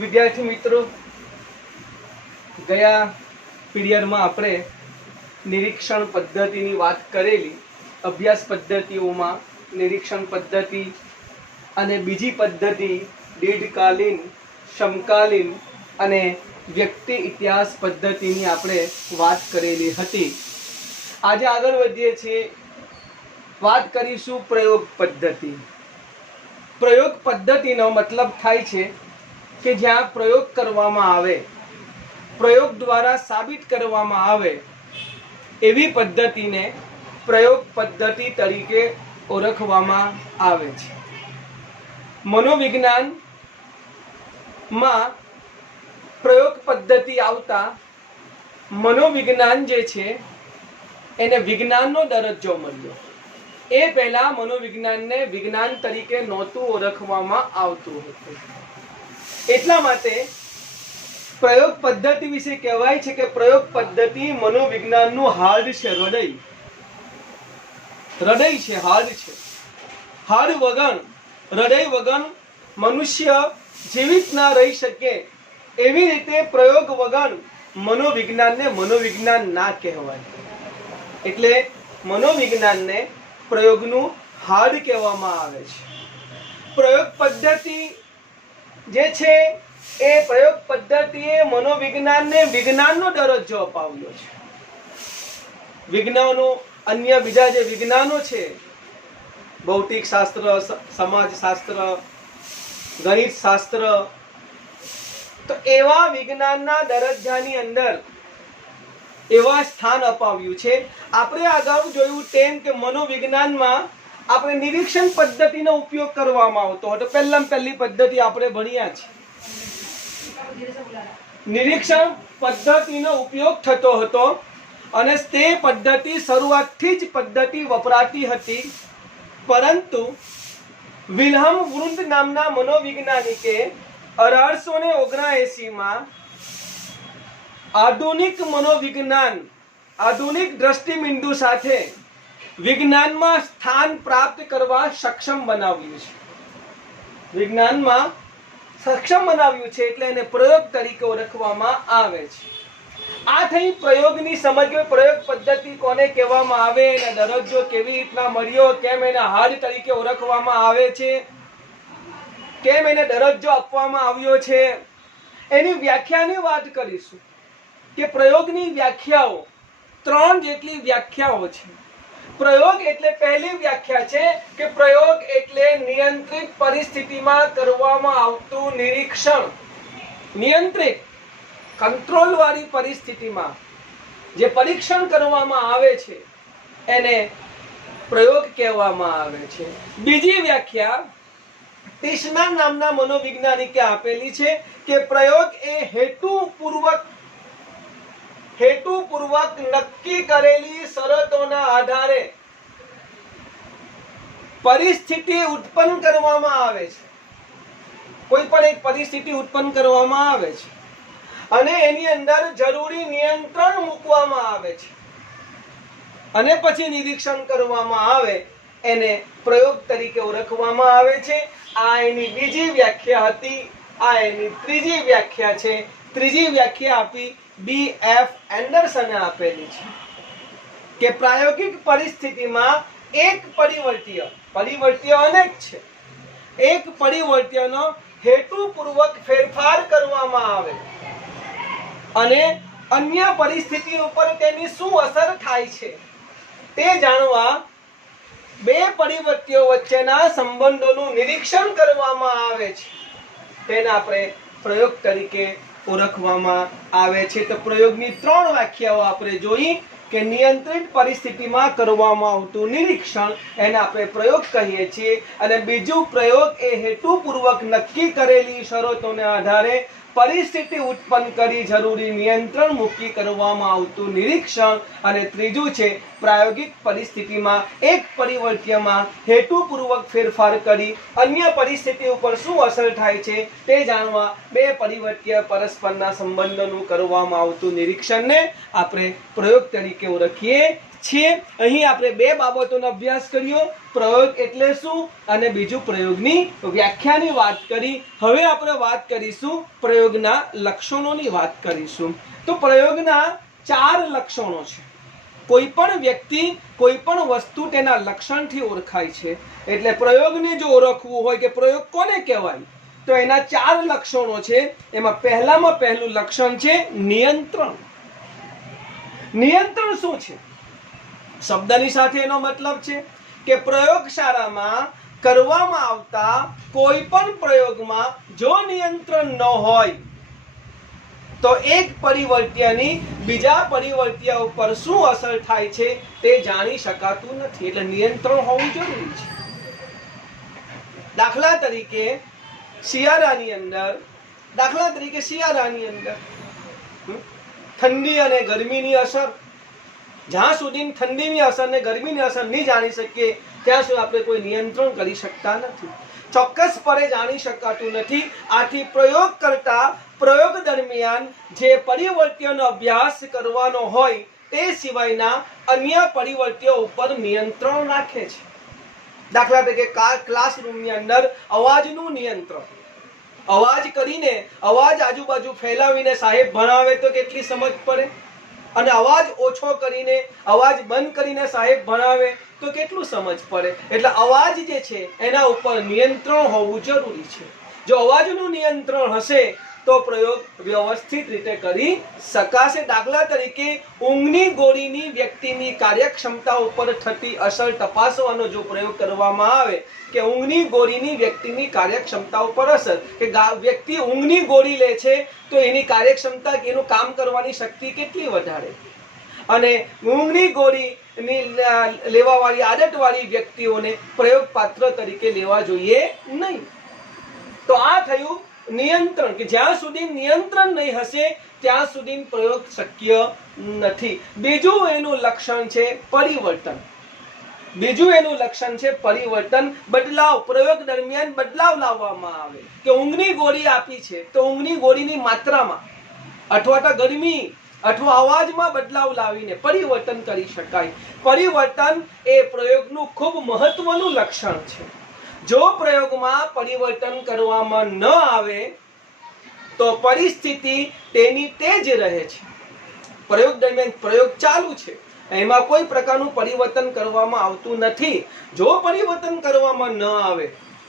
વિદ્યાર્થી મિત્રો, ગયા પીરિયડમાં આપણે નિરીક્ષણ પદ્ધતિની વાત કરેલી. અભ્યાસ પદ્ધતિઓમાં નિરીક્ષણ પદ્ધતિ અને બીજી પદ્ધતિ દીર્ઘકાલીન, સમકાલીન અને વ્યક્તિ ઇતિહાસ પદ્ધતિની આપણે વાત કરેલી હતી. આજે આગળ વધીએ છીએ. વાત કરીશું પ્રયોગ પદ્ધતિ. પ્રયોગ પદ્ધતિનો મતલબ થાય છે કે જ્યાં પ્રયોગ કરવામાં આવે, પ્રયોગ દ્વારા સાબિત કરવામાં આવે એવી પદ્ધતિને પ્રયોગ પદ્ધતિ તરીકે ઓળખવામાં આવે છે. મનોવિજ્ઞાનમાં પ્રયોગ પદ્ધતિ આવતા મનોવિજ્ઞાન જે છે એને વિજ્ઞાનનો દરજ્જો મળ્યો. એ પહેલા મનોવિજ્ઞાનને વિજ્ઞાન તરીકે નહોતું ઓળખવામાં આવતું હતું. એટલા માટે પ્રયોગ પદ્ધતિ વિશે કહેવાય છે કે પ્રયોગ પદ્ધતિ મનોવિજ્ઞાનનું હાડ છે, હૃદય છે, હાડ છે. હાડ વગર, હૃદય વગર મનુષ્ય જીવિત ના રહી શકે. એવી રીતે પ્રયોગ વગર મનોવિજ્ઞાનને મનોવિજ્ઞાન ના કહેવાય. એટલે મનોવિજ્ઞાનને પ્રયોગનું હાડ કહેવામાં આવે છે. પ્રયોગ પદ્ધતિ જે છે એ પ્રયોગ પદ્ધતિએ મનોવિજ્ઞાનને વિજ્ઞાનનો દરજ્જો અપાવ્યો છે. વિજ્ઞાનો, અન્ય બીજા જે વિજ્ઞાનો છે, ભૌતિક શાસ્ત્ર, સમાજશાસ્ત્ર, ગણિત શાસ્ત્ર, તો એવા વિજ્ઞાનના દરજ્જાની અંદર એવા સ્થાન અપાવ્યું છે. આપણે અગાઉ જોયું તેમ કે મનોવિજ્ઞાનમાં આપણે નિરીક્ષણ પદ્ધતિનો ઉપયોગ કરવામાં આવતો હતો. પહેલી પદ્ધતિ આપણે ભણ્યા છે. નિરીક્ષણ પદ્ધતિનો ઉપયોગ થતો હતો અને તે પદ્ધતિ શરૂઆતથી જ પદ્ધતિ વપરાતી હતી. પરંતુ વિલ્હમ વુન્ડ નામના મનોવૈજ્ઞાનિકે 1879માં આધુનિક મનોવિજ્ઞાન, આધુનિક દ્રષ્ટિબિંદુ સાથે વિજ્ઞાનમાં સ્થાન પ્રાપ્ત કરવા સક્ષમ બનાવ્યું છે. વિજ્ઞાનમાં સક્ષમ બનાવ્યું છે એટલે એને પ્રયોગ તરીકે ઓળખવામાં આવે છે. આ થઈ પ્રયોગની સમજ. પ્રયોગ પદ્ધતિ કોને કહેવામાં આવે, એનો દરજ્જો કેવી રીતના મળ્યો, કેમ એને હાડ તરીકે ઓળખવામાં આવે છે, કેમ એને દરજ્જો આપવામાં આવ્યો છે, એની વ્યાખ્યાની વાત કરીશું. કે પ્રયોગની વ્યાખ્યાઓ 3 જેટલી વ્યાખ્યાઓ છે. પ્રયોગ એટલે પહેલી વ્યાખ્યા છે કે પ્રયોગ એટલે નિયંત્રિત પરિસ્થિતિમાં કરવામાં આવતું નિરીક્ષણ. નિયંત્રિત, કંટ્રોલ વાળી પરિસ્થિતિમાં જે પરીક્ષણ કરવામાં આવે છે એને પ્રયોગ કહેવામાં આવે છે. બીજી વ્યાખ્યા ટિશ્નર નામના મનોવૈજ્ઞાનિકે આપેલી છે કે પ્રયોગ એ હેતુપૂર્વક નક્કી કરેલી શરતોના આધારે પરિસ્થિતિ ઉત્પન્ન કરવામાં આવે છે. કોઈ પણ એક પરિસ્થિતિ ઉત્પન્ન કરવામાં આવે છે અને એની અંદર જરૂરી નિયંત્રણ મૂકવામાં આવે છે અને પછી નિરીક્ષણ કરવામાં આવે, એને પ્રયોગ તરીકે ઓળખવામાં આવે છે. આ એની બીજી વ્યાખ્યા હતી. આ એની ત્રીજી વ્યાખ્યા છે. ત્રીજી વ્યાખ્યા આપી B.F. એન્ડરસને આપેલી છે કે પ્રાયોગિક પરિસ્થિતિમાં એક પરિવર્ત્ય અનેક છે, એક પરિવર્ત્યનો હેતુપૂર્વક ફેરફાર કરવામાં આવે અને અન્ય પરિસ્થિતિ ઉપર તેની શું અસર થાય છે તે જાણવા બે પરિવર્ત્યો વચ્ચેના સંબંધોનું નિરીક્ષણ કરવામાં આવે છે. તેને આપણે પ્રયોગ તરીકે ઓળખવામાં આવે છે. તો પ્રયોગની 3 વ્યાખ્યાઓ આપણે જોઈ કે નિયંત્રિત પરિસ્થિતિમાં કરવામાં આવતું નિરીક્ષણ, એને આપણે પ્રયોગ કહીએ છીએ. અને બીજું, પ્રયોગ એ હેતુપૂર્વક નક્કી કરેલી શરતોને આધારે પરિસ્થિતિ ઉત્પન્ન કરી જરૂરી નિયંત્રણ મૂકી કરવામાં આવતું નિરીક્ષણ. અને ત્રીજું છે પ્રાયોગિક પરિસ્થિતિમાં એક પરિવર્ત્યમાં હેતુપૂર્વક ફેરફાર કરી અન્ય પરિસ્થિતિ ઉપર શું અસર થાય છે તે જાણવા બે પરિવર્ત્ય પરસ્પરના સંબંધોનું કરવામાં આવતું નિરીક્ષણને આપણે પ્રયોગ તરીકે ઓળખીએ છે. અહીં આપણે બે બાબતોનો અભ્યાસ કર્યો, પ્રયોગ એટલે શું અને બીજું પ્રયોગની વ્યાખ્યાની વાત કરી. હવે આપણે વાત કરીશું પ્રયોગના લક્ષણોની વાત કરીશું. તો પ્રયોગના 4 લક્ષણો છે. કોઈ પણ વ્યક્તિ કોઈ પણ વસ્તુ તેના લક્ષણથી ઓળખાય છે. એટલે પ્રયોગને જો ઓળખવું હોય કે પ્રયોગ કોને કહેવાય, તો એના 4 લક્ષણો છે. એમાં પહેલામાં પહેલું લક્ષણ છે નિયંત્રણ. નિયંત્રણ શું છે? શબ્દની સાથે એનો મતલબ છે કે પ્રયોગશાળામાં કરવામાં આવતા કોઈ પણ પ્રયોગમાં જો નિયંત્રણ ન હોય તો એક પરિવર્ત્યની બીજા પરિવર્ત્ય ઉપર શું અસર થાય છે તે જાણી શકાતું નથી. એટલે નિયંત્રણ હોવું જરૂરી છે. દાખલા તરીકે શિયાળાની અંદર ઠંડી અને ગરમીની અસર, જ્યાં સુધી ઠંડીની અસર ને ગરમીની અસર નહીં જાણી શકીએ ત્યાં સુધી આપણે કોઈ નિયંત્રણ કરી શકતા નથી. ચોક્કસપણે જાણી શકાતું નથી. આથી પ્રયોગ કરતા પ્રયોગ દરમિયાન જે પરિવર્ત્યનો અભ્યાસ કરવાનો હોય તે સિવાયના અન્ય પરિવર્ત્યો ઉપર નિયંત્રણ રાખે છે. દાખલા તરીકે ક્લાસરૂમની અંદર અવાજનું નિયંત્રણ. અવાજ કરીને અવાજ આજુબાજુ ફેલાવીને સાહેબ ભણાવે તો કેટલી સમજ પડે, અને અવાજ ઓછો કરીને અવાજ બંધ કરીને સાહેબ ભણાવે તો કેટલું સમજ પડે. એટલે અવાજ જે છે એના ઉપર નિયંત્રણ હોવું જરૂરી છે. જો અવાજનું નિયંત્રણ હશે તો પ્રયોગ વ્યવસ્થિત રીતે કરી શકાશે. દાખલા તરીકે ઊંઘની ગોળીની વ્યક્તિની કાર્યક્ષમતા ઉપર થતી અસર તપાસવાનો જો પ્રયોગ કરવામાં આવે કે ઊંઘની ગોળીની વ્યક્તિની કાર્યક્ષમતા ઉપર અસર, કે વ્યક્તિ ઊંઘની ગોળી લે છે તો એની કાર્યક્ષમતા કે એનું કામ કરવાની શક્તિ કેટલી વધારે, અને ઊંઘની ગોળીની લેવાવાળી આદતવાળી વ્યક્તિઓને પ્રયોગ પાત્ર તરીકે લેવા જોઈએ નહીં. તો આ થયું નિયંત્રણ, કે જ્યાં સુધી નિયંત્રણ નહીં હશે ત્યાં સુધી પ્રયોગ શક્ય નથી. બીજું એનું લક્ષણ છે પરિવર્તન. બદલાવ. પ્રયોગ દરમિયાન બદલાવ લાવવામાં આવે. કે ઊંઘની ગોળી આપી છે તો ઊંઘની ગોળીની માત્રામાં અથવા તો ગરમી અથવા અવાજમાં બદલાવ લાવીને પરિવર્તન કરી શકાય. પરિવર્તન એ પ્રયોગનું ખૂબ મહત્વનું લક્ષણ છે. જો પ્રયોગમાં પરિવર્તન કરવામાં ન આવે તો પરિસ્થિતિ તેની તે જ રહે છે. પ્રયોગ દરમિયાન પ્રયોગ ચાલુ છે, એમાં કોઈ પ્રકારનું પરિવર્તન કરવામાં આવતું નથી. જો પરિવર્તન કરવામાં ન આવે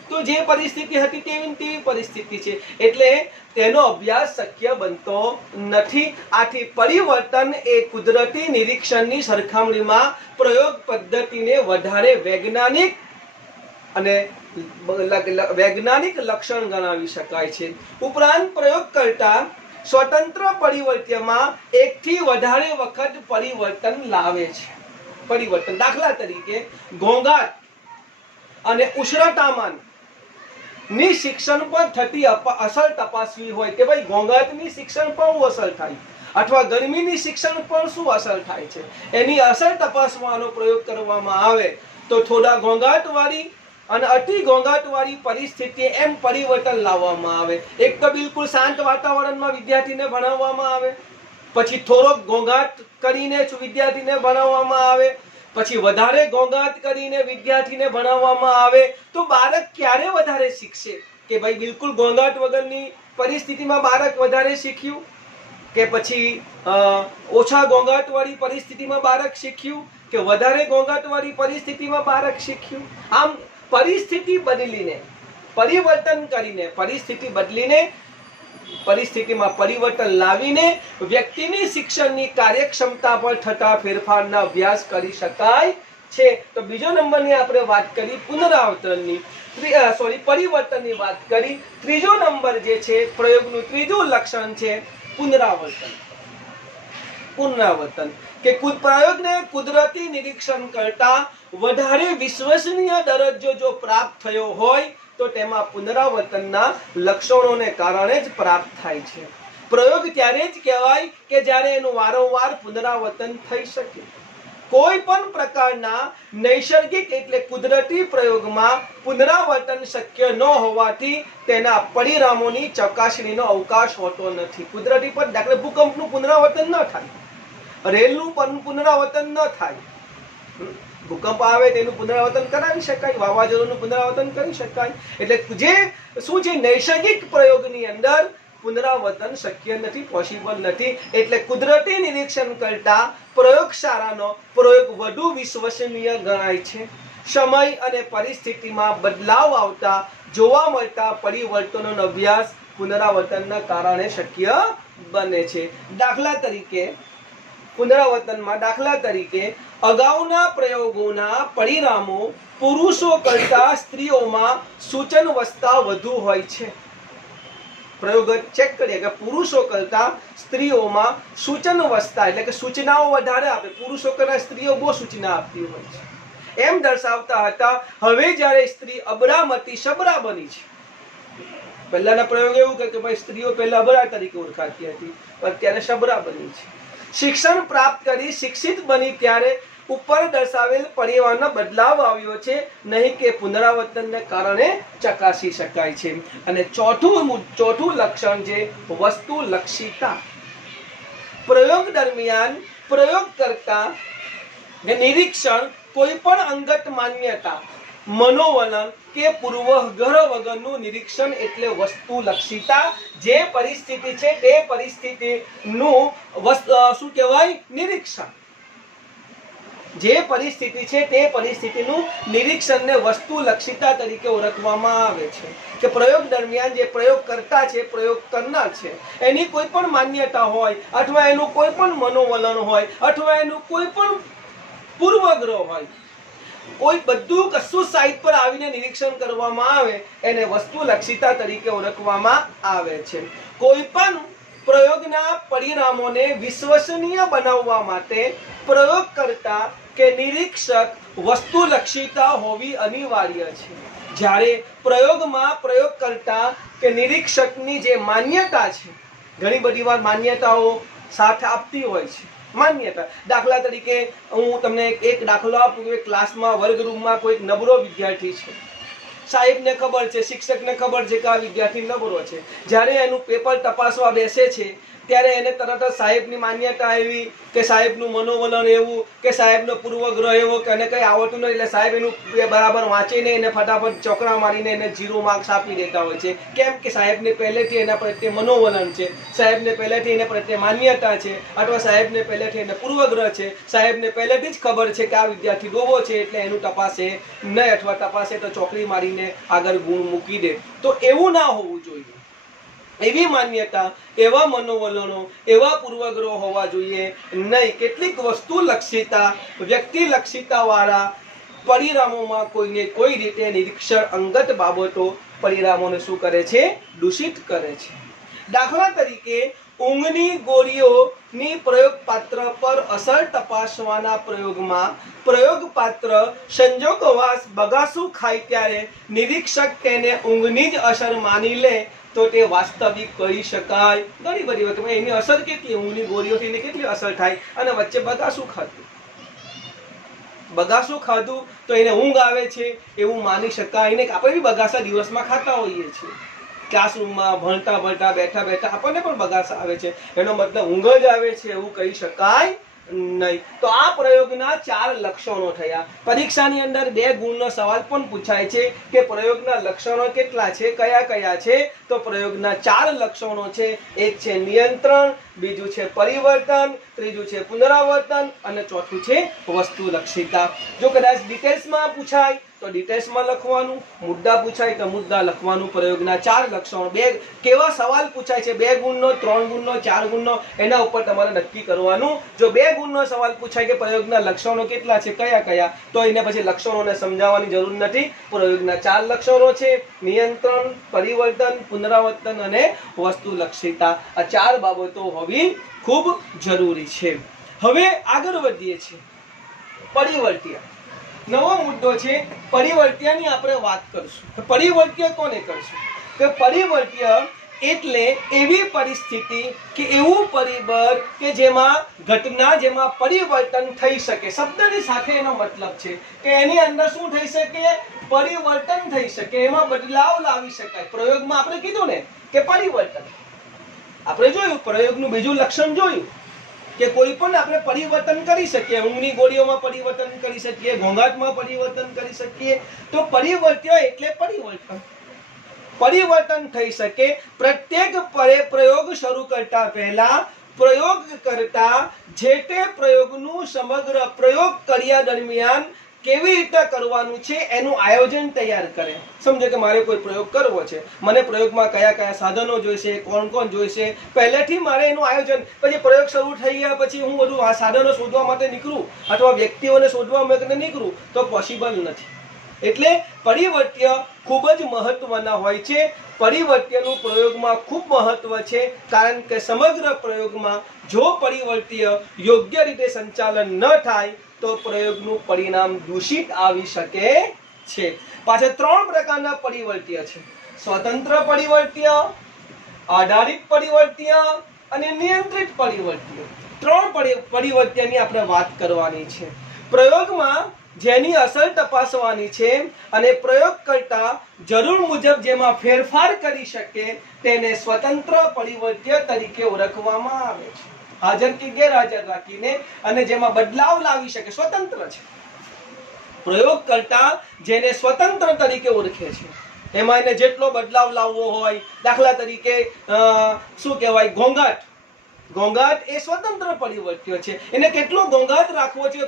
તો જે પરિસ્થિતિ હતી તેવી પરિસ્થિતિ છે. એટલે તેનો અભ્યાસ શક્ય બનતો નથી. આથી પરિવર્તન એ કુદરતી નિરીક્ષણની સરખામણીમાં પ્રયોગ પદ્ધતિને વધારે વૈજ્ઞાનિક લક્ષણ ગણાવી શકાય છે. ઉપરાંત પ્રયોગ કરતા સ્વતંત્ર પરિવર્ત્યમાં એકથી વધારે વખત પરિવર્તન લાવે છે. દાખલા તરીકે ઘોંઘાટ અને ઉષ્ણતામાન ની શિક્ષણ પર થતી અસર તપાસવી હોય કે ભાઈ ઘોંઘાટની શિક્ષણ પર શું અસર થાય અથવા ગરમીની શિક્ષણ પર શું અસર થાય છે, એની અસર તપાસવાનો પ્રયોગ કરવામાં આવે તો થોડા ઘોંઘાટવાળી અને અતિ ઘોંઘાટવાળી પરિસ્થિતિ એમ પરિવર્તન લાવવામાં આવે. એક તો બિલકુલ શાંત વાતાવરણમાં વિદ્યાર્થીને ભણાવવામાં આવે, પછી થોડોક ઘોંઘાટ કરીને વિદ્યાર્થીને ભણાવવામાં આવે, પછી વધારે ઘોંઘાટ કરીને વિદ્યાર્થીને ભણાવવામાં આવે. તો બાળક ક્યારે વધારે શીખશે? કે ભાઈ બિલકુલ ઘોંઘાટ વગરની પરિસ્થિતિમાં બાળક વધારે શીખ્યું, કે પછી ઓછા ઘોંઘાટવાળી પરિસ્થિતિમાં બાળક શીખ્યું, કે વધારે ઘોંઘાટવાળી પરિસ્થિતિમાં બાળક શીખ્યું? આમ પરિસ્થિતિ બદલીને પરિવર્તન કરીને પરિસ્થિતિમાં પરિવર્તન લાવીને વ્યક્તિની શિક્ષણની કાર્યક્ષમતા પર થતા ફેરફારના અભ્યાસ કરી શકાય છે. તો બીજો નંબરની આપણે વાત કરી પરિવર્તનની વાત કરી. ત્રીજો નંબર જે છે પ્રયોગનું ત્રીજું લક્ષણ છે પુનરાવર્તન. કે પ્રયોગને કુદરતી નિરીક્ષણ કરતા વધારે વિશ્વસનીય દરજ્જો જો પ્રાપ્ત થયો હોય તો તેમાં પુનરાવર્તનના લક્ષણોને કારણે જ પ્રાપ્ત થાય છે. પ્રયોગ ત્યારે જ કહેવાય કે જ્યારે એનું વારંવાર પુનરાવર્તન થઈ શકે. કોઈ પણ પ્રકારના નૈસર્ગિક એટલે કુદરતી પ્રયોગમાં પુનરાવર્તન શક્ય ન હોવાથી તેના પરિણામોની ચકાસણીનો અવકાશ હોતો નથી. કુદરતી પર દાખલા ભૂકંપનું પુનરાવર્તન ન થાય, રેલનું પુનરાવર્તન ન થાય, ભૂકંપ આવે તેનું પુનરાવર્તન કરાવી શકાય, વાવાઝોડાનું પુનરાવર્તન કરી શકાય. એટલે જે શું છે, નૈસર્ગિક પ્રયોગની અંદર પુનરાવર્તન શક્ય નથી, પોસિબલ નથી. એટલે કુદરતી નિરીક્ષણ કરતા પ્રયોગશાળાનો પ્રયોગ વધુ વિશ્વસનીય ગણાય છે. સમય અને પરિસ્થિતિમાં બદલાવ આવતા જોવા મળતા પરિવર્તનોનો અભ્યાસ પુનરાવર્તનના કારણે શક્ય બને છે. દાખલા તરીકે અગાઉના પ્રયોગોના પરિણામો પુરુષો કરતા સ્ત્રીઓમાં સૂચનવત્તા વધુ હોય છે. પ્રયોગ ચેક કરીએ કે પુરુષો કરતા સ્ત્રીઓમાં સૂચનવત્તા એટલે કે સૂચનાઓ વધારે આપે, પુરુષો કરતા સ્ત્રીઓ બહુ સૂચના આપતી હોય છે એમ દર્શાવતા હતા. હવે જ્યારે સ્ત્રી અબરામતી સબરા બની છે, પહેલાના પ્રયોગ એવું કે ભાઈ સ્ત્રીઓ પહેલા અબરા તરીકે ઓળખાતી હતી, અત્યારે સબરા બની છે. શિક્ષણ પ્રાપ્ત કરી શિક્ષિત બની ત્યારે ઉપર દર્શાવેલ પરિવારનો બદલાવ આવ્યો છે, નહીં કે પુનરાવર્તનને કારણે ચકાસી શકાય છે. અને ચોથું લક્ષણ છે વસ્તુલક્ષિતા. પ્રયોગ દરમિયાન પ્રયોગ કરતા નિરીક્ષણ કોઈ પણ અંગત માન્યતા, મનોવલણ કે પૂર્વગ્રહ વગરનું નિરીક્ષણ એટલે વસ્તુલક્ષિતા. જે પરિસ્થિતિ છે તે પરિસ્થિતિનું શું કહેવાય, નિરીક્ષણ. જે પરિસ્થિતિ છે તે પરિસ્થિતિનું નિરીક્ષણને વસ્તુલક્ષિતા તરીકે ઓળખવામાં આવે છે. કે પ્રયોગ દરમિયાન જે પ્રયોગ કરતા છે, પ્રયોગ કરનાર છે, એની કોઈ પણ માન્યતા હોય, અથવા એનું કોઈ પણ મનોવલણ હોય, અથવા એનું કોઈ પણ પૂર્વગ્રહ હોય, કોઈ બધું કશું સાઇટ પર આવીને નિરીક્ષણ કરવામાં આવે એને વસ્તુલક્ષિતા તરીકે ઓળખવામાં આવે છે. કોઈ પણ પ્રયોગના પરિણામોને વિશ્વસનીય બનાવવા માટે પ્રયોગ કરતા કે નિરીક્ષક વસ્તુલક્ષિતા હોવી અનિવાર્ય છે. જ્યારે પ્રયોગમાં પ્રયોગ કરતા કે નિરીક્ષકની જે માન્યતા છે, ઘણી બધી વાર માન્યતાઓ સાથ આપતી હોય છે. માન્યતા દાખલા તરીકે હું તમને એક દાખલો આપું કે ક્લાસમાં વર્ગરૂમમાં કોઈ નબળો વિદ્યાર્થી છે, સાહેબને ખબર છે, શિક્ષકને ખબર છે કે આ વિદ્યાર્થી નબળો છે. જ્યારે એનું પેપર તપાસવા બેસે છે ત્યારે એને તરત જ સાહેબની માન્યતા એવી કે સાહેબનું મનોવલણ એવું કે સાહેબનો પૂર્વગ્રહ એવો કે એને કંઈ આવડતું નથી, એટલે સાહેબ એનું બરાબર વાંચીને એને ફટાફટ ચોકડા મારીને એને 0 માર્ક્સ આપી દેતા હોય છે. કેમ કે સાહેબને પહેલેથી એના પ્રત્યે મનોવલણ છે, સાહેબને પહેલેથી એના પ્રત્યે માન્યતા છે, અથવા સાહેબને પહેલેથી એને પૂર્વગ્રહ છે, સાહેબને પહેલેથી જ ખબર છે કે આ વિદ્યાર્થી ડોબો છે એટલે એનું તપાસે નહીં, અથવા તપાસે તો ચોકડી મારીને આગળ ગુણ મૂકી દે. તો એવું ના હોવું જોઈએ. એવી માન્યતા, એવા મનોવલણો, એવા પૂર્વગ્રહો હોવા જોઈએ નહીં. કેટલીક વસ્તુલક્ષિતા, વ્યક્તિલક્ષિતા વાળા પરિણામોમાં કોઈને કોઈ રીતે નિરીક્ષણ અંગત બાબતો પરિણામોને શું કરે છે, દૂષિત કરે છે. દાખલા તરીકે ઊંઘની ગોળીઓની પ્રયોગપાત્ર પર અસર તપાસવાના પ્રયોગમાં પ્રયોગપાત્ર સંજોગવશ બગાસું ખાય ત્યારે નિરીક્ષક તેને ઊંઘની જ અસર માની લે તો તે વાસ્તવિક કહી શકાય. ઘણી બધી વખત એની અસર કેટલી, ઊંઘની ગોળીઓથી એને કેટલી અસર થાય, અને વચ્ચે બગાસું ખાધું તો એને ઊંઘ આવે છે એવું માની શકાય નહીં. આપણે બી બગાસા દિવસમાં ખાતા હોઈએ છીએ, ક્લાસરૂમમાં ભણતા બેઠા આપણને પણ બગાસા આવે છે, એનો મતલબ ઊંઘ જ આવે છે એવું કહી શકાય નહીં. તો આ પ્રયોગના 4 લક્ષણો થયા. પરીક્ષાની અંદર 2 ગુણનો સવાલ પણ પૂછાય છે કે પ્રયોગના લક્ષણો કેટલા છે, કયા છે. તો પ્રયોગના 4 લક્ષણો છે. એક છે નિયંત્રણ, બીજું છે પરિવર્તન, ત્રીજું છે પુનરાવર્તન, અને ચોથું છે વસ્તુલક્ષિતા. જો કદાચ ડિટેલ્સમાં પૂછાય તો ડિટેલ્સમાં લખવાનું, મુદ્દા પૂછાય તો મુદ્દા લખવાનું. પ્રયોગના 4 લક્ષણો. કેવા સવાલ પૂછાય છે, 2 ગુણનો, 3 ગુણનો, 4 ગુણનો, એના ઉપર તમારે નક્કી કરવાનું. જો 2 ગુણનો સવાલ પૂછાય કે પ્રયોગના લક્ષણો કેટલા છે, કયા, તો એને પછી લક્ષણોને સમજાવવાની જરૂર નથી. પ્રયોગના 4 લક્ષણો છે: નિયંત્રણ, પરિવર્તન, પુનરાવર્તન અને વસ્તુલક્ષિતા. આ 4 બાબતો હોવી ખૂબ જરૂરી છે. હવે આગળ વધીએ છીએ. પરિવર્ત્ય નવો મુદ્દો છે. પરિવર્ત્યની આપણે વાત કરશું. પરિવર્ત્ય કોને કરશું? કે પરિવર્ત્ય એટલે એવી પરિસ્થિતિ કે એવું પરિબળ કે જેમાં ઘટના, જેમાં પરિવર્તન થઈ શકે. શબ્દની સાથે એનો મતલબ છે કે એની અંદર શું થઈ શકે, પરિવર્તન થઈ શકે, એમાં બદલાવ લાવી શકાય. પ્રયોગમાં આપણે કીધું ને કે પરિવર્તન, આપણે જોયું પ્રયોગનું બીજું લક્ષણ જોયું કે કોઈ પણ આપણે પરિવર્તન કરી શકીએ, ઊંઘની ગોળીઓમાં પરિવર્તન કરી શકીએ, ઘોંઘાટમાં પરિવર્તન કરી શકીએ. તો પરિવર્ત્ય એટલે પરિવર્તન. પરિવર્તન થઈ શકે. પ્રત્યેક પ્રયોગ શરૂ કરતા પહેલા પ્રયોગ કરતા જે તે પ્રયોગનું સમગ્ર પ્રયોગ કર્યા દરમિયાન કેવી રીતે કરવાનું છે એનું આયોજન તૈયાર કરે. સમજો કે મારે કોઈ પ્રયોગ કરવો છે, મને પ્રયોગમાં કયા કયા સાધનો જોઈશે, કોણ કોણ જોઈશે, પહેલેથી મારે એનું આયોજન. પછી પ્રયોગ શરૂ થઈ ગયા પછી હું બધું આ સાધનો શોધવા માટે નીકળું અથવા વ્યક્તિઓને શોધવા માટે નીકળું તો પોસિબલ નથી. એટલે પરિવર્ત્ય ખૂબ જ મહત્વના હોય છે. પરિવર્ત્યનું પ્રયોગમાં ખૂબ મહત્વ છે, કારણ કે સમગ્ર પ્રયોગમાં જો પરિવર્ત્ય યોગ્ય રીતે સંચાલન ન થાય તો પ્રયોગનું પરિણામ દૂષિત આવી શકે છે. પાછા 3 પ્રકારના પરિવર્ત્ય છે: સ્વતંત્ર પરિવર્ત્ય, આધારિત પરિવર્ત્ય અને નિયંત્રિત પરિવર્ત્ય. 3 પરિવર્ત્યની આપણે વાત કરવાની છે. પ્રયોગમાં જેની અસર તપાસવાની છે અને પ્રયોગ કરતા જરૂર મુજબ જેમાં ફેરફાર કરી શકે તેને સ્વતંત્ર પરિવર્ત્ય તરીકે ઓળખવામાં આવે છે. હાજર કે ગેરહાજર રાખીને અને જેમાં બદલાવ લાવી શકે, સ્વતંત્ર છે. પ્રયોગ કરતા જેને સ્વતંત્ર તરીકે ઓળખે છે, એમાં એને જેટલો બદલાવ લાવવો હોય, દાખલા તરીકે શું કહેવાય, ઘોંઘાટ એ સ્વતંત્ર પરિવર્ત્ય છે. એને કેટલો ઘોંઘાટ રાખવો છે,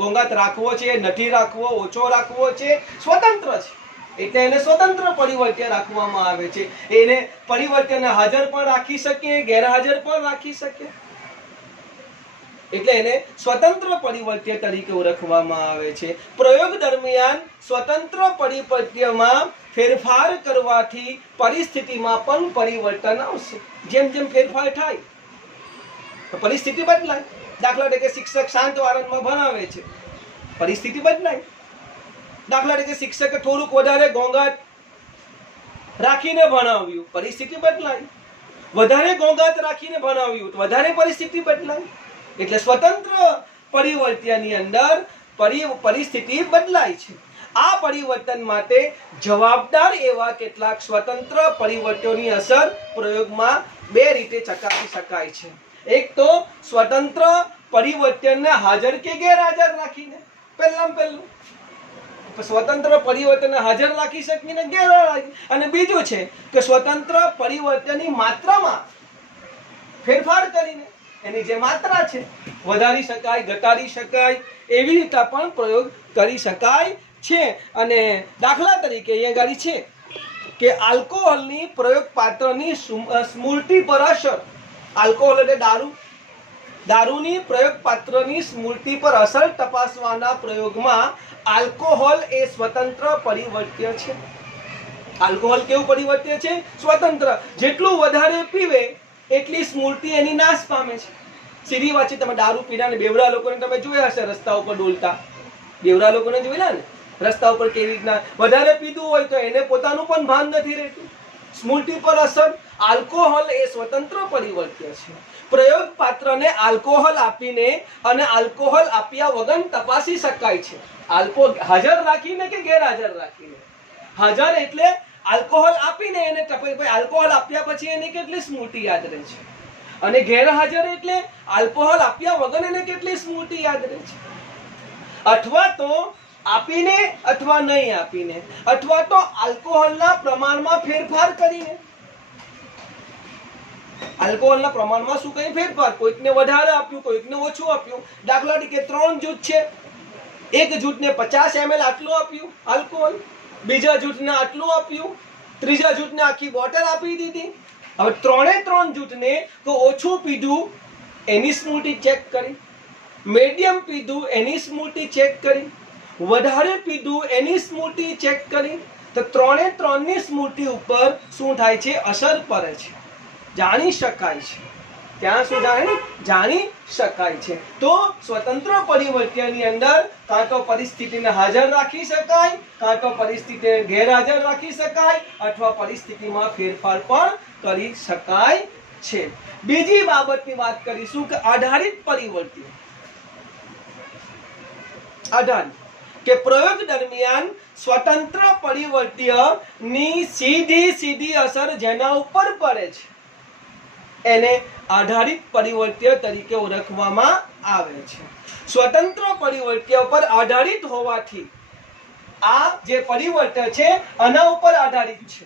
ઘોંઘાટ રાખવો છે, નથી રાખવો, ઓછો રાખવો છે, સ્વતંત્ર છે. એટલે એને સ્વતંત્ર પરિવર્ત્ય રાખવામાં આવે છે. એને પરિવર્ત્યને હાજર પણ રાખી શકે, ગેરહાજર પણ રાખી શકે. એટલે એને સ્વતંત્ર પરિવર્ત્ય તરીકે ઓળખવામાં આવે છે. પ્રયોગ દરમિયાન સ્વતંત્ર પરિવર્ત્યમાં ફેરફાર કરવાથી પરિસ્થિતિમાં પણ પરિવર્તન આવશે. જેમ જેમ ફેરફાર થાય પરિસ્થિતિ બદલાય. દાખલા તરીકે શિક્ષક શાંત વાતાવરણમાં ભણાવે છે, પરિસ્થિતિ બદલાય. દાખલા તરીકે શિક્ષકે થોડુંક વધારે ઘોંઘાટ રાખીને ભણાવ્યું, પરિસ્થિતિ બદલાય. વધારે ઘોંઘાટ રાખીને ભણાવ્યું તો વધારે પરિસ્થિતિ બદલાય. એટલે સ્વતંત્ર પરિવર્ત્યની અંદર પરિસ્થિતિ બદલાય છે. આ પરિવર્તન માટે જવાબદાર એવા કેટલાક સ્વતંત્ર પરિવર્ત્યોની અસર પ્રયોગમાં 2 રીતે ચકાસી શકાય છે. એક તો સ્વતંત્ર પરિવર્તનને હાજર કે ગેરહાજર રાખીને, પહેલું સ્વતંત્ર પરિવર્તનને હાજર રાખી શકીને ગેરહાજર. અને બીજું છે કે સ્વતંત્ર પરિવર્તનની માત્રામાં ફેરફાર કરીને એની જે માત્રા છે વધારી શકાય, ઘટાડી શકાય, એવી રીતે પણ પ્રયોગ કરી શકાય છે. અને દાખલા તરીકે અહીંયા ગાડી છે કે આલ્કોહોલની પ્રયોગ પાત્રની સ્મૃતિ પર અસર. આલ્કોહોલ એટલે દારૂની પ્રયોગ પાત્રની સ્મૃતિ પર અસર તપાસવાના પ્રયોગમાં આલ્કોહોલ એ સ્વતંત્ર પરિવર્ત્ય છે. આલ્કોહોલ કેવું પરિવર્ત્ય છે? સ્વતંત્ર. જેટલું વધારે પીવે એટલી સ્મૃતિ એની નાશ પામે છે. સીધી વાત છે. તમે દારૂ પીના ને બેવડા લોકોને તમે જોયા હશે રસ્તા ઉપર ડોલતા. બેવડા લોકોને જોયેલા ને રસ્તા ઉપર કેવી રીતના વધારે પીધું હોય તો એને પોતાનું પણ ભાન નથી રહેતું. સ્મૃતિ પર અસર. આલ્કોહોલ એ સ્વતંત્ર પરિવર્ત્ય છે. પ્રયોગ પાત્રને આલ્કોહોલ આપીને અને આલ્કોહોલ આપ્યા વગર તપાસી શકાય છે. હાજર રાખીને કે ગેરહાજર રાખીને. હાજર એટલે આલ્કોહોલ આપીને એને આલ્કોહોલ આપ્યા પછી એને કેટલી સ્મૃતિ યાદ રહે છે, અને ગેરહાજર એટલે આલ્કોહોલ આપ્યા વગર એને કેટલી સ્મૃતિ યાદ રહે છે. અથવા તો આપીને અથવા નહીં આપીને, અથવા તો આલ્કોહોલના પ્રમાણમાં ફેરફાર કરીને. આલ્કોહોલના પ્રમાણમાં શું કઈ ફેરફાર, કોઈકને વધારે આપ્યું, કોઈકને ઓછું આપ્યું. દાખલા તરીકે 3 જૂથ છે, એક જૂથને 50 ml આટલું આપ્યું આલ્કોહોલ, બીજા જૂથને આટલું આપ્યું, ત્રીજા જૂથને આખી બોટલ આપી દીધી. હવે 3 જૂથને તો ઓછું પીધું એની સ્મૃતિ ચેક કરી, મીડિયમ પીધું એની સ્મૃતિ ચેક કરી, વધારે પીધું એની સ્મૃતિ ચેક કરી. તો 3 ની સ્મૃતિ ઉપર શું થાય છે? અસર પડે છે, જાણી શકાય છે. ત્યાં શું જાણી શકાય છે. તો સ્વતંત્ર પરિવર્ત્યની અંદર કાં તો પરિસ્થિતિને હાજર રાખી શકાય, કાં તો પરિસ્થિતિને ગેરહાજર રાખી શકાય, અથવા પરિસ્થિતિમાં ફેરફાર પણ કરી શકાય છે. બીજી બાબતની વાત કરીશું કે આધારિત પરિવર્ત્ય. આધારિત કે પ્રયોગ દરમિયાન સ્વતંત્ર પરિવર્ત્યની સીધી અસર જેના ઉપર પડે છે એને આધારિત પરિવર્ત્ય તરીકે ઓળખવામાં આવે છે. સ્વતંત્ર પરિવર્ત્ય પર આધારિત હોવાથી આ જે પરિવર્ત્ય છે આના ઉપર આધારિત છે.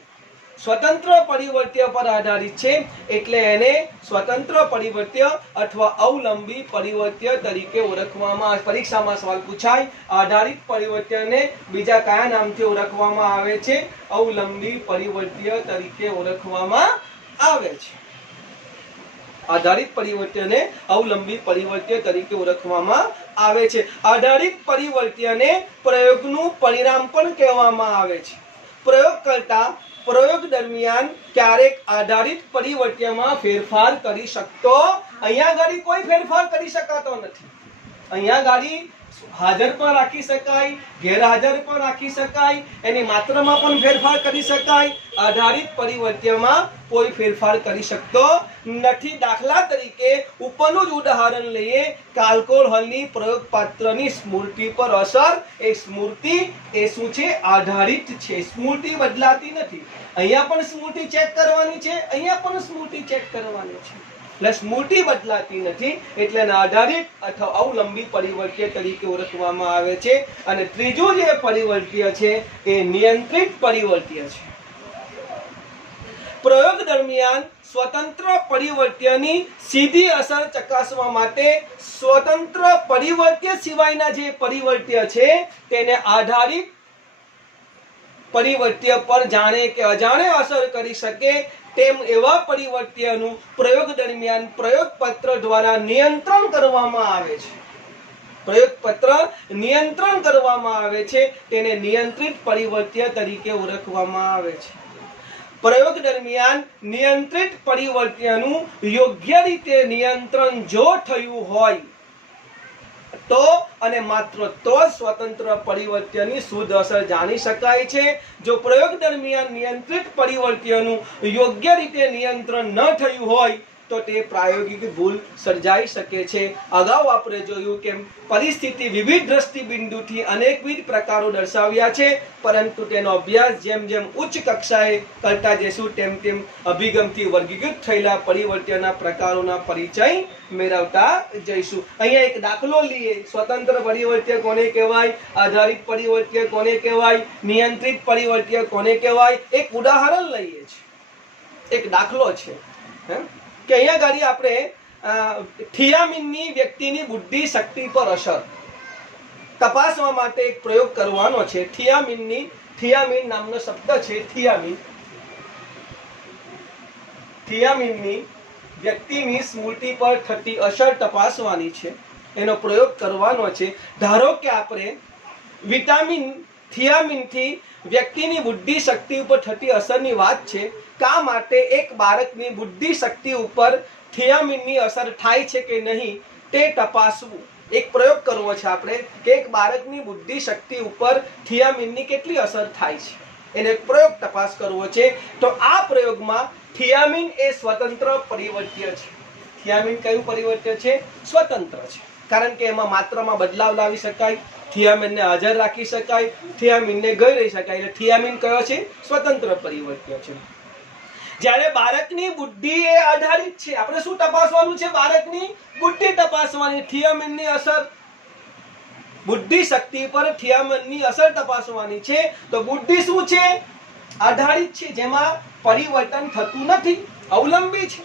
સ્વતંત્ર પરિવર્ત્ય પર આધારિત છે એટલે એને સ્વતંત્ર પરિવર્ત્ય અથવા અવલંબી પરિવર્ત્ય તરીકે ઓળખવામાં આવે. પરીક્ષામાં સવાલ પૂછાય આધારિત પરિવર્ત્યને બીજા કયા નામથી ઓળખવામાં આવે છે? અવલંબી પરિવર્ત્ય તરીકે ઓળખવામાં આવે છે. આધારિત પરિવર્ત્યને અવલંબી પરિવર્ત્ય તરીકે ઓળખવામાં આવે છે. આધારિત પરિવર્ત્યને પ્રયોગનું પરિણામ પણ કહેવામાં આવે છે. પ્રયોગ કરતા પ્રયોગ દરમિયાન ક્યારેક આધારિત પરિવર્ત્યમાં ફેરફાર કરી શકતો, અહીંયા ગાડી કોઈ ફેરફાર કરી શકાતો નથી. અહીંયા ગાડી હાજર પણ રાખી શકાય, ગેરહાજર પણ રાખી શકાય, એની માત્રામાં પણ ફેરફાર કરી શકાય. આધારિત પરિવર્ત્યમાં કોઈ ફેરફાર કરી શકતો નથી. દાખલા તરીકે ઉપરનું જ ઉદાહરણ લઈએ કે આલ્કોહોલની પ્રયોગપાત્રની સ્મૃતિ પર અસર. એ સ્મૃતિ એ શું છે? આધારિત છે. સ્મૃતિ બદલાતી નથી. અહીંયા પણ સ્મૃતિ ચેક કરવાની છે, અહીંયા પણ સ્મૃતિ ચેક કરવાની છે. એટલે સ્મૃતિ બદલાતી નથી એટલે એને આધારિત અથવા અવલંબી પરિવર્ત્ય તરીકે ઓળખવામાં આવે છે. અને ત્રીજું જે પરિવર્ત્ય છે એ નિયંત્રિત પરિવર્ત્ય છે. પ્રયોગ દરમિયાન સ્વતંત્ર પરિવર્ત્યની સીધી અસર ચકાસવા માટે સ્વતંત્ર પરિવર્ત્ય સિવાયના જે પરિવર્ત્ય છે તેને આધારિત પરિવર્ત્ય પર જાણે કે અજાણે અસર કરી શકે તેમ એવા પરિવર્ત્યનું પ્રયોગ દરમિયાન પ્રયોગપત્ર દ્વારા નિયંત્રણ કરવામાં આવે છે. પ્રયોગપત્ર નિયંત્રણ કરવામાં આવે છે તેને નિયંત્રિત પરિવર્ત્ય તરીકે ઓળખવામાં આવે છે. પ્રયોગ દરમિયાન નિયંત્રિત પરિવર્ત્યનું યોગ્ય રીતે નિયંત્રણ જો થયું હોય તો અને માત્ર તો સ્વતંત્ર પરિવર્ત્યની શુદ્ધ અસર જાણી શકાય છે. જો પ્રયોગ દરમિયાન નિયંત્રિત પરિવર્ત્યનું યોગ્ય રીતે નિયંત્રણ ન થયું હોય તો તે પ્રાયોગિક ભૂલ સર્જાઈ શકે છે. અગાઉ આપણે જોયું કે પરિસ્થિતિ વિવિધ દ્રષ્ટિબિંદુથી અનેકવિધ પ્રકારો દર્શાવ્યા છે, પરંતુ તેનો અભ્યાસ જેમ જેમ ઉચ્ચ કક્ષાએ કરતા જઈશું તેમ તેમ અભિગમથી વર્ગીકૃત થયેલા પરિવર્ત્યના પ્રકારોના પરિચય મેળવતા જઈશું. અહીંયા એક દાખલો લઈએ. સ્વતંત્ર પરિવર્ત્ય કોને કહેવાય? આધારિત પરિવર્ત્ય કોને કહેવાય? નિયંત્રિત પરિવર્ત્ય કોને કહેવાય? એક ઉદાહરણ લઈએ છીએ, એક દાખલો છે કે અહીંયા ગાડી આપણે થિયામીનની વ્યક્તિની બુદ્ધિ શક્તિ પર અસર તપાસવા માટે એક પ્રયોગ કરવાનો છે. થિયામીન નામનો શબ્દ છે. થિયામીનની વ્યક્તિની સ્મૃતિ પર થતી અસર તપાસવાની છે, એનો પ્રયોગ કરવાનો છે. ધારો કે આપણે થિયામીનથી વ્યક્તિની બુદ્ધિ શક્તિ ઉપર થતી અસરની વાત છે. કા માટે એક બાળકની બુદ્ધિ શક્તિ ઉપર થિયામીનની અસર થાય છે કે નહીં તે તપાસવું. એક પ્રયોગ કરવો છે આપણે કે એક બાળકની બુદ્ધિ શક્તિ ઉપર થિયામીનની કેટલી અસર થાય છે, એને એક પ્રયોગ તપાસ કરવો છે. તો આ પ્રયોગમાં થિયામીન એ સ્વતંત્ર પરિવર્ત્ય છે. થિયામીન કયું પરિવર્ત્ય છે? સ્વતંત્ર છે, કારણ કે એમાં માત્રામાં બદલાવ લાવી શકાય, થિયામીનને હાજર રાખી શકાય, થિયામીનને ગઈ રહી શકાય. એટલે થિયામીન કયો છે? સ્વતંત્ર પરિવર્ત્ય છે. જ્યારે બાળકની બુદ્ધિ એ આધારિત છે. આપણે શું તપાસવાનું છે? બાળકની બુદ્ધિ તપાસવાની. થિયામીનની અસર, બુદ્ધિ શક્તિ પર થિયામીનની અસર તપાસવાની છે. તો બુદ્ધિ શું છે? આધારિત છે, જેમાં પરિવર્તન થતું નથી, અવલંબી છે.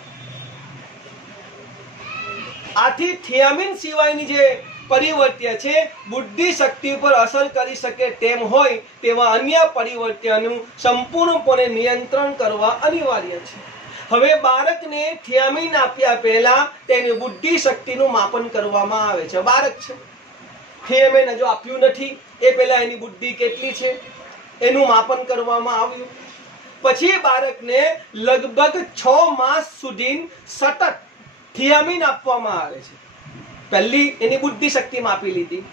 આથી થિયામીન સિવાયની જે પરિવર્ત્ય છે બુદ્ધિ શક્તિ પર અસર કરી શકે તેમ હોય તેવા અન્ય પરિવર્ત્યનું સંપૂર્ણપણે નિયંત્રણ કરવા અનિવાર્ય છે. હવે બાળકને થિયામીન આપ્યા પહેલા તેની બુદ્ધિ શક્તિનું માપન કરવામાં આવે છે. બાળક છે, થિયામીન જો આપ્યું નથી એ પહેલા એની બુદ્ધિ કેટલી છે એનું માપન કરવામાં આવ્યું. પછી બાળકને લગભગ 6 માસ સુધી સતત થિયામીન આપવામાં આવે છે. પહેલી એની બુદ્ધિ શક્તિ માપી લીધી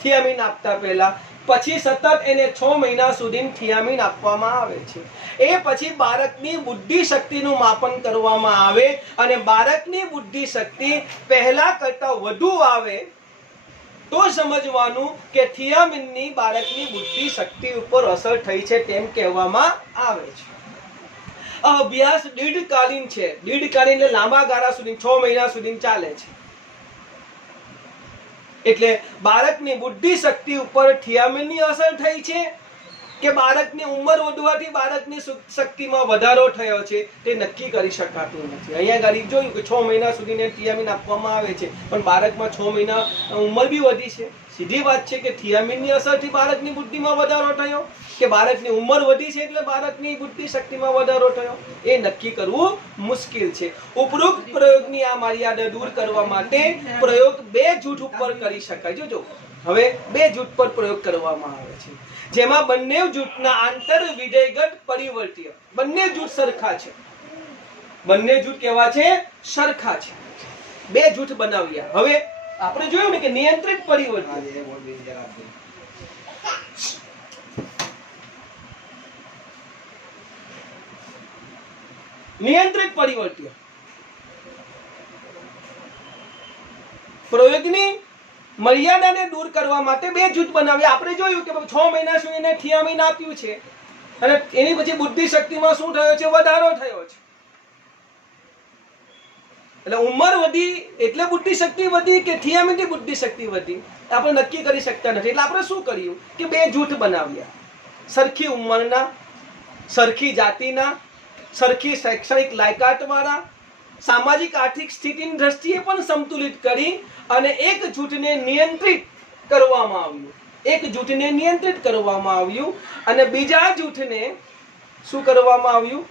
થિયામીન આપતા પહેલા, પછી સતત એને 6 મહિના સુધી થિયામીન આપવામાં આવે છે. એ પછી બાળકની બુદ્ધિ શક્તિનું માપન કરવામાં આવે અને બાળકની બુદ્ધિ શક્તિ પહેલા કરતા વધુ આવે તો સમજવાનું કે થિયામીનની બાળકની બુદ્ધિ શક્તિ ઉપર અસર થઈ છે તેમ કહેવામાં આવે છે. આ અભ્યાસ દીર્ઘકાલીન છે. દીર્ઘકાલીન એટલે લાંબા ગાળા સુધી 6 મહિના સુધી ચાલે છે. એટલે બાળકની બુદ્ધિ શક્તિ ઉપર થિયામીનની અસર થઈ છે કે બાળકની ઉંમર વધવાથી બાળકની શક્તિમાં વધારો થયો છે તે નક્કી કરી શકાતું નથી. અહીંયા ગાડી જોયું કે 6 મહિના સુધીને થિયામીન આપવામાં આવે છે, પણ બાળકમાં 6 મહિના ઉંમર બી વધી છે. સીધી વાત છે કે થિયામીનની અસરથી બાળકની બુદ્ધિમાં વધારો થયો કે બાળકની ઉંમર વધી છે એટલે બાળકની બુદ્ધિ શક્તિમાં વધારો થયો, એ નક્કી કરવું મુશ્કેલ છે. ઉપરોક્ત પ્રયોગની આ મર્યાદા દૂર કરવા માટે પ્રયોગ 2 જૂથ ઉપર કરી શકાય. જોજો હવે 2 જૂથ પર પ્રયોગ કરવામાં આવે છે, જેમાં બંને જૂથના આંતર વિધેયગત પરિવર્ત્ય, બંને જૂથ સરખા છે. બંને જૂથ કેવા છે? સરખા છે. 2 જૂથ બનાવ્યા. હવે આપણે જોયું ને કે નિયંત્રિત પરિવર્તન, નિયંત્રિત પરિવર્તન પ્રયોગની મર્યાદાને દૂર કરવા માટે 2 જૂથ બનાવ્યા. આપણે જોયું કે 6 મહિના સુધી થિયામીન આપ્યું છે અને એની પછી બુદ્ધિ શક્તિમાં શું થયો છે? વધારો થયો છે. એટલે ઉંમર વધી એટલે બુદ્ધિ શક્તિ વધી કે થિયામીનથી બુદ્ધિ શક્તિ વધી આપણે નક્કી કરી શકતા નથી. એટલે આપણે શું કર્યું કે 2 જૂથ બનાવ્યા, સરખી ઉંમરના, સરખી જાતિના, સરખી શૈક્ષણિક લાયકાત વાળા, સામાજિક આર્થિક સ્થિતિની દ્રષ્ટિએ પણ સંતુલિત કરી અને એક જૂથને નિયંત્રિત કરવામાં આવ્યું. એક જૂથને નિયંત્રિત કરવામાં આવ્યું અને બીજા જૂથને શું કરવામાં આવ્યું?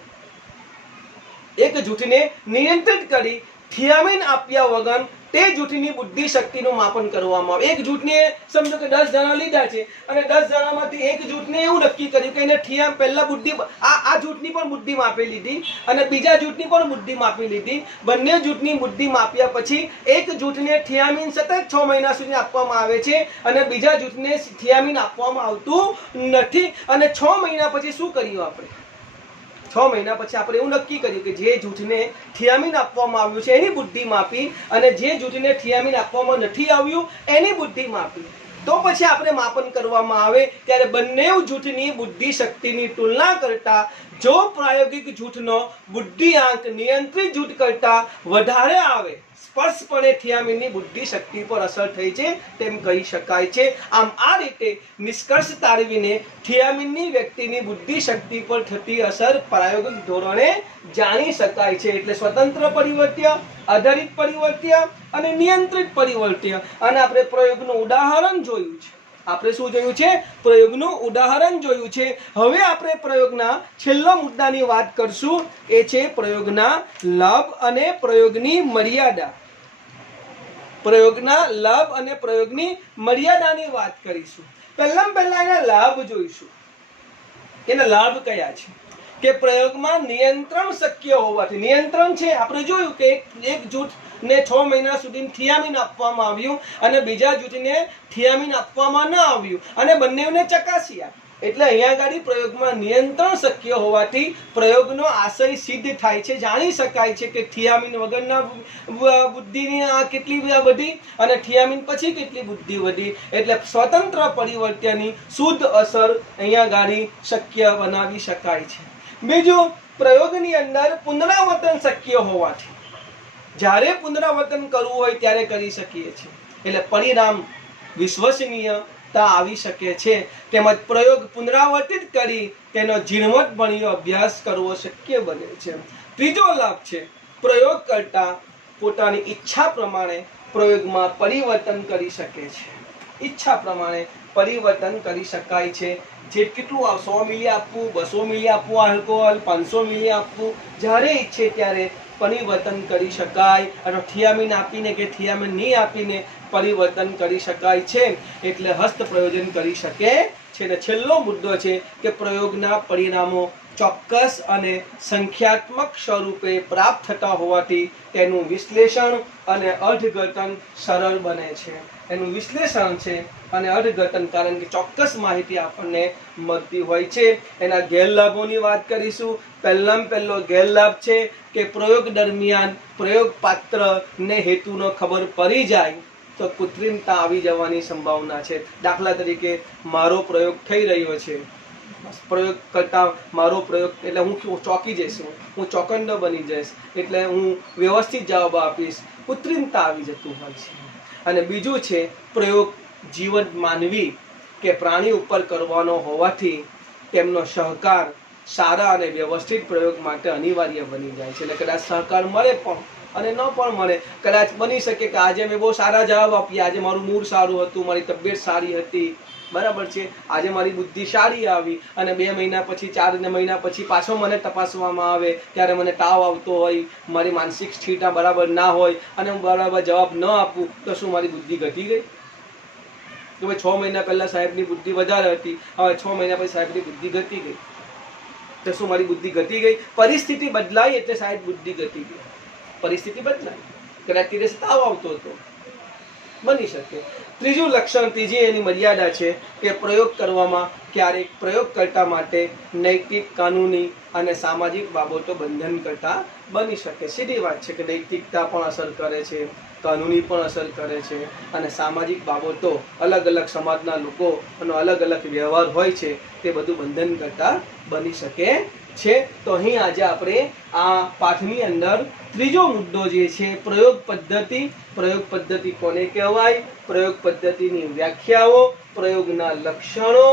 એક જૂથને નિયંત્રિત કરી થિયામીન આપ્યા વગર તે જૂથની બુદ્ધિ શક્તિનું માપન કરવામાં આવે. એક જૂથને સમજો કે 10 જણા લીધા છે અને 10 જણામાંથી એક જૂથને એવું નક્કી કર્યું કે એને થિયામ પહેલા બુદ્ધિ આ જૂથની પણ બુદ્ધિ માપી લીધી અને બીજા જૂથની પણ બુદ્ધિ માપી લીધી. બંને જૂથની બુદ્ધિ માપ્યા પછી એક જૂથને થિયામીન સતત 6 મહિના સુધી આપવામાં આવે છે અને બીજા જૂથને થિયામીન આપવામાં આવતું નથી. અને 6 મહિના પછી શું કર્યું આપણે? 6 મહિના પછી આપણે એવું નક્કી કર્યું કે જે જૂથને થિયામીન આપવામાં આવ્યું છે એની બુદ્ધિ માપી અને જે જૂથને થિયામીન આપવામાં નથી આવ્યું એની બુદ્ધિ માપી. તો પછી આપણે માપન કરવામાં આવે ત્યારે બંને જૂથની બુદ્ધિ શક્તિની તુલના કરતા જો પ્રાયોગિક જૂથનો બુદ્ધિઆંક નિયંત્રિત જૂથ કરતા વધારે આવે, સ્પષ્ટપણે થિયામીનની બુદ્ધિ શક્તિ પર અસર થઈ છે તેમ કહી શકાય છે. આમ આ રીતે નિષ્કર્ષ તારવીને થિયામીનની વ્યક્તિની બુદ્ધિ શક્તિ પર થતી અસર પ્રાયોગિક ધોરણે જાણી શકાય છે. એટલે સ્વતંત્ર પરિવર્ત્ય, આધારિત પરિવર્ત્ય અને નિયંત્રિત પરિવર્ત્ય. અને આપણે પ્રયોગનું ઉદાહરણ જોયું છે. આપણે શું જોયું છે? પ્રયોગનું ઉદાહરણ જોયું છે. હવે આપણે પ્રયોગના છેલ્લા મુદ્દાની વાત કરશું, એ છે પ્રયોગના લાભ અને પ્રયોગની મર્યાદા. પ્રયોગના લાભ અને પ્રયોગની મર્યાદાની વાત કરીશું. પહેલા એના લાભ જોઈશું. એના લાભ કયા છે? કે પ્રયોગમાં નિયંત્રણ શક્ય હોવાથી, નિયંત્રણ છે આપણે જોયું કે એક જૂથ ને 6 મહિના સુધી થિયામીન આપવામાં આવ્યું અને બીજા જૂથને થિયામીન આપવામાં ન આવ્યું અને બંનેને ચકાસ્યા. એટલે અહીંયા આગળ પ્રયોગમાં નિયંત્રણ શક્ય હોવાથી પ્રયોગનો આશય સિદ્ધ થાય છે. જાણી શકાય છે કે થિયામીન વગરના બુદ્ધિની કેટલી વધી અને થિયામીન પછી કેટલી બુદ્ધિ વધી. એટલે સ્વતંત્ર પરિવર્તનની શુદ્ધ અસર અહીંયા આગળ શક્ય બનાવી શકાય છે. બીજું, પ્રયોગની અંદર પુનરાવર્તન શક્ય હોવાથી જ્યારે પુનરાવર્તન કરવું હોય ત્યારે કરી શકીએ છીએ. એટલે પરિણામ વિશ્વસનીયતા આવી શકે છે. તેમજ પ્રયોગ પુનરાવર્તિત કરી તેનો ઝીણવટભર્યો અભ્યાસ કરવો શક્ય બને છે. ત્રીજો લાભ છે પ્રયોગ કરતા પોતાની ઈચ્છા પ્રમાણે પ્રયોગમાં પરિવર્તન કરી શકે છે. ઈચ્છા પ્રમાણે પરિવર્તન કરી શકાય છે. જે કેટલું 100 મિલી આપવું, 200 મિલી આપવું આલ્કોહોલ, 500 મિલી આપવું, જ્યારે ઈચ્છે ત્યારે પરિવર્તન કરી શકાય. અને થિયામીન આપીને કે થિયામીન નહીં આપીને પરિવર્તન કરી શકાય છે. એટલે હસ્ત પ્રયોજન કરી શકે છે. અને છેલ્લો મુદ્દો છે કે પ્રયોગના પરિણામો ચોક્કસ અને સંખ્યાત્મક સ્વરૂપે પ્રાપ્ત થતા હોવાથી તેનું વિશ્લેષણ અને અર્થઘટન સરળ બને છે. એનું વિશ્લેષણ છે અને અર્થઘટન, કારણ કે ચોક્કસ માહિતી આપણને મળતી હોય છે. એના ગેરલાભોની વાત કરીશું. પહેલો ગેરલાભ છે કે પ્રયોગ દરમિયાન પ્રયોગ પાત્ર ને હેતુનો ખબર પડી જાય તો કૃત્રિમતા આવી જવાની સંભાવના છે. દાખલા તરીકે મારો પ્રયોગ થઈ રહ્યો છે પ્રયોગ કરતા મારો પ્રયોગ એટલે હું ચોંકી જઈશ, હું ચોકન્નો બની જઈશ, એટલે હું વ્યવસ્થિત જવાબ આપીશ, કૃત્રિમતા આવી જતું હોય છે. અને બીજું છે પ્રયોગ જીવંત માનવી કે પ્રાણી ઉપર કરવાનો હોવાથી તેમનો સહકાર સારા અને વ્યવસ્થિત પ્રયોગ માટે અનિવાર્ય બની જાય છે. એટલે કદાચ સહકાર મળે પણ અને ન પણ મળે. કદાચ બની શકે કે આજે મેં બહુ સારા જવાબ આપ્યા, આજે મારું મૂડ સારું હતું, મારી તબિયત સારી હતી, બરાબર છે, આજે મારી બુદ્ધિ સારી આવી, અને 2 મહિના પછી 4 મહિના પછી પાછો મને તપાસવામાં આવે ત્યારે મને તાવ આવતો હોય, મારી માનસિક સ્થિરતા બરાબર ના હોય અને હું બરાબર જવાબ ન આપું તો શું મારી બુદ્ધિ ઘટી ગઈ? કે ભાઈ 6 મહિના પહેલા સાહેબની બુદ્ધિ વધારે હતી, હવે 6 મહિના પછી સાહેબની બુદ્ધિ ઘટી ગઈ, તો શું મારી બુદ્ધિ ઘટી ગઈ? પરિસ્થિતિ બદલાઈ એટલે સાહેબ બુદ્ધિ ઘટી ગઈ. પરિસ્થિતિ બદલાઈ, કદાચ તીરેશ તાવ આવતો હતો, બની શકે. ત્રીજું લક્ષણ, ત્રીજી એની મર્યાદા છે કે પ્રયોગ કરવામાં ક્યારેક પ્રયોગકર્તા માટે નૈતિક, કાનૂની અને સામાજિક બાબતો બંધન કરતા બની શકે. સીધી વાત છે કે નૈતિકતા પણ અસર કરે છે, કાનૂની પણ અસર કરે છે, અને સામાજિક બાબતો અલગ અલગ સમાજના લોકોનો અલગ અલગ વ્યવહાર હોય છે, તે બધું બંધન કરતા બની શકે છે. તો અહીં આજે આપણે આ પાઠની અંદર ત્રીજો મુદ્દો જે છે પ્રયોગ પદ્ધતિ. પ્રયોગ પદ્ધતિ કોને કહેવાય, પ્રયોગ પદ્ધતિની વ્યાખ્યાઓ, પ્રયોગના લક્ષણો,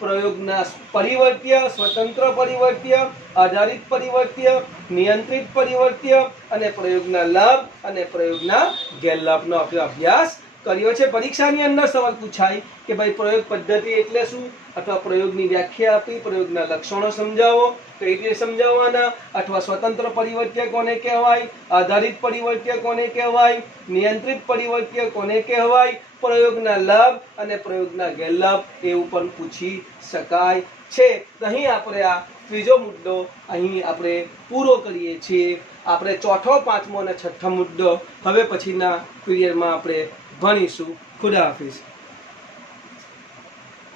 પ્રયોગના પરિવર્ત્ય, સ્વતંત્ર પરિવર્ત્ય, આધારિત પરિવર્ત્ય, નિયંત્રિત પરિવર્ત્ય અને પ્રયોગના લાભ અને પ્રયોગના ગેરલાભનો આપણે અભ્યાસ કર્યો છે. પરીક્ષાની અંદર સવાલ પૂછાય કે ભાઈ પ્રયોગ પદ્ધતિ એટલે શું, અથવા પ્રયોગની વ્યાખ્યા આપી, પ્રયોગના લક્ષણો સમજાવો, કઈ રીતે સમજાવવાના, અથવા સ્વતંત્ર પરિવર્ત્ય કોને કહેવાય, આધારિત પરિવર્ત્ય કોને કહેવાય, નિયંત્રિત પરિવર્ત્ય કોને કહેવાય, પ્રયોગના લાભ અને પ્રયોગના ગેરલાભ એવું પણ પૂછી શકાય છે. અહીં આપણે આ ત્રીજો મુદ્દો અહીં આપણે પૂરો કરીએ છીએ. આપણે ચોથો, પાંચમો અને છઠ્ઠો મુદ્દો હવે પછીના પીરિયડમાં આપણે ભણીશું. ખુદા હાફિઝ.